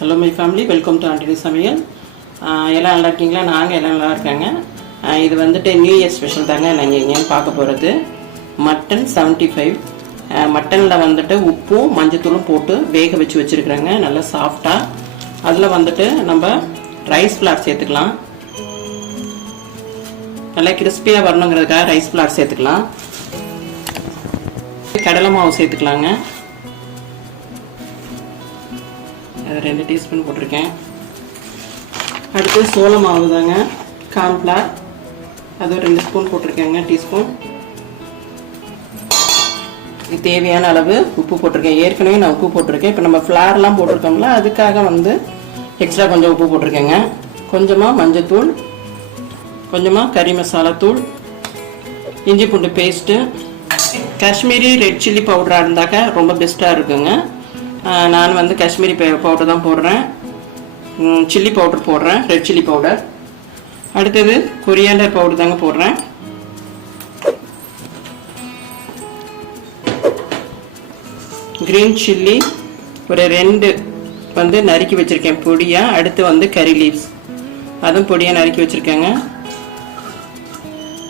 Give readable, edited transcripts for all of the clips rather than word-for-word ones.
Hello my family, welcome to Antony சமையல். எல்லாம் நல்லா இருக்கீங்களா? நாங்கள் எல்லாம் நல்லா இருக்காங்க. இது வந்துட்டு நியூ இயர் ஸ்பெஷல் தாங்க. நாங்கள் எங்கேயும் பார்க்க போகிறது மட்டன் 75. மட்டனில் வந்துட்டு உப்பும் மஞ்சத்தூளும் போட்டு வேக வச்சு வச்சுருக்குறேங்க, நல்லா சாஃப்டாக. அதில் வந்துட்டு நம்ம ரைஸ் ஃப்ளார் சேர்த்துக்கலாம். நல்லா கிறிஸ்பியாக வரணுங்கிறதுக்காக ரைஸ் ஃப்ளார் சேர்த்துக்கலாம். கடலை மாவு சேர்த்துக்கலாங்க. அது 2 டீஸ்பூன் போட்டிருக்கேன். அடுத்து சோள மாவு தாங்க, கார்ன்ஃப்ளார். அது ஒரு 2 ஸ்பூன் போட்டிருக்கேங்க, டீஸ்பூன். இது தேவையான அளவு உப்பு போட்டிருக்கேன். ஏற்கனவே நான் உப்பு போட்டிருக்கேன். இப்போ நம்ம ஃப்ளார்லாம் போட்டிருக்கோம்ல, அதுக்காக வந்து எக்ஸ்ட்ரா கொஞ்சம் உப்பு போட்டிருக்கேங்க. கொஞ்சமாக மஞ்சத்தூள், கொஞ்சமாக கறி மசாலா தூள், இஞ்சி பூண்டு பேஸ்ட்டு. காஷ்மீரி ரெட் சில்லி பவுடராக இருந்தாக்க ரொம்ப பெஸ்ட்டாக இருக்குங்க. நான் வந்து காஷ்மீரி பவுடர் தான் போடுறேன், சில்லி பவுடர் போடுறேன், ரெட் சில்லி பவுடர். அடுத்தது கொரியாண்டர் பவுடர் தாங்க போடுறேன். கிரீன் சில்லி ஒரு 2 வந்து நறுக்கி வச்சுருக்கேன் பொடியாக. அடுத்து வந்து கறி லீவ்ஸ், அதுவும் பொடியாக நறுக்கி வச்சுருக்கேங்க.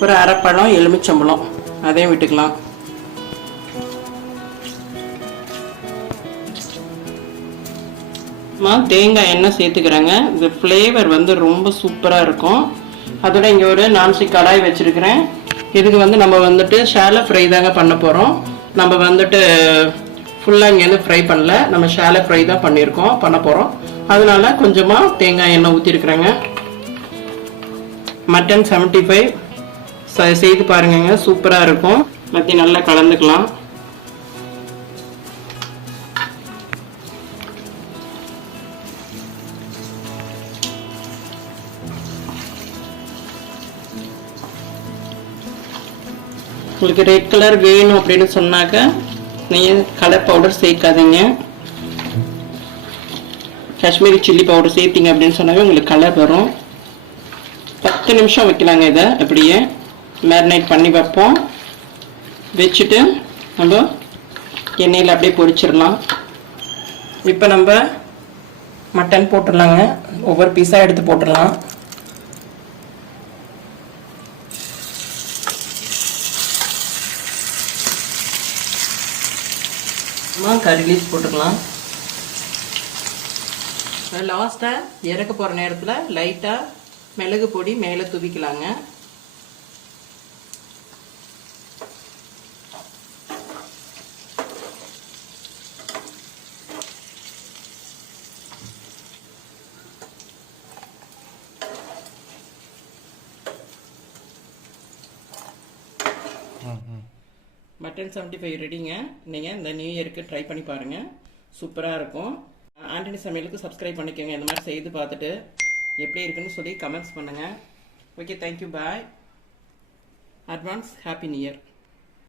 ஒரு அரைப்பழம் எலுமிச்சம்பழம், அதையும் விட்டுக்கலாம். தேங்காய் எண்ணெய் சேர்த்துக்கிறேங்க. இந்த ஃப்ளேவர் வந்து ரொம்ப சூப்பராக இருக்கும். அதோட இங்கே ஒரு நான்ஸ்டிக் கடாய் வச்சுருக்கிறேன். இதுக்கு வந்து நம்ம வந்துட்டு ஷாலோ ஃப்ரை தாங்க பண்ண போகிறோம். நம்ம வந்துட்டு ஃபுல்லாக இங்கேருந்து ஃப்ரை பண்ணல, நம்ம ஷாலோ ஃப்ரை தான் பண்ண போகிறோம். அதனால கொஞ்சமாக தேங்காய் எண்ணெய் ஊற்றிருக்குறேங்க. மட்டன் 75 செய்து பாருங்கங்க, சூப்பராக இருக்கும். எல்லாத்தையும் நல்லா கலந்துக்கலாம். உங்களுக்கு ரெட் கலர் வேணும் அப்படின்னு சொன்னாக்க நீங்கள் கலர் பவுடர் சேர்க்காதீங்க. காஷ்மீரி சில்லி பவுடர் சேர்த்திங்க அப்படின்னு சொன்னாக்க உங்களுக்கு கலர் வரும். 10 நிமிஷம் வைக்கலாங்க. இதை அப்படியே மேரினேட் பண்ணி வைப்போம். வச்சுட்டு நம்ம எண்ணெயில் அப்படியே பொரிச்சிடலாம். இப்போ நம்ம மட்டன் போட்டுடலாங்க. ஒவ்வொரு பீஸாக எடுத்து போட்டுடலாம். கறி லீவ்ஸ் போட்டுக்கலாம். லாஸ்ட்டாக இறக்க போகிற நேரத்தில் லைட்டாக மிளகு பொடி மேலே தூவிக்கலாங்க. மட்டன் 75 ரெடிங்க. நீங்கள் இந்த நியூ இயருக்கு ட்ரை பண்ணி பாருங்கள், சூப்பராக இருக்கும். ஆண்டனி சமையலுக்கு சப்ஸ்கிரைப் பண்ணிக்கோங்க. இந்த மாதிரி செய்து பார்த்துட்டு எப்படி இருக்குன்னு சொல்லி கமெண்ட்ஸ் பண்ணுங்கள். Okay, thank you, bye. Advance happy new year.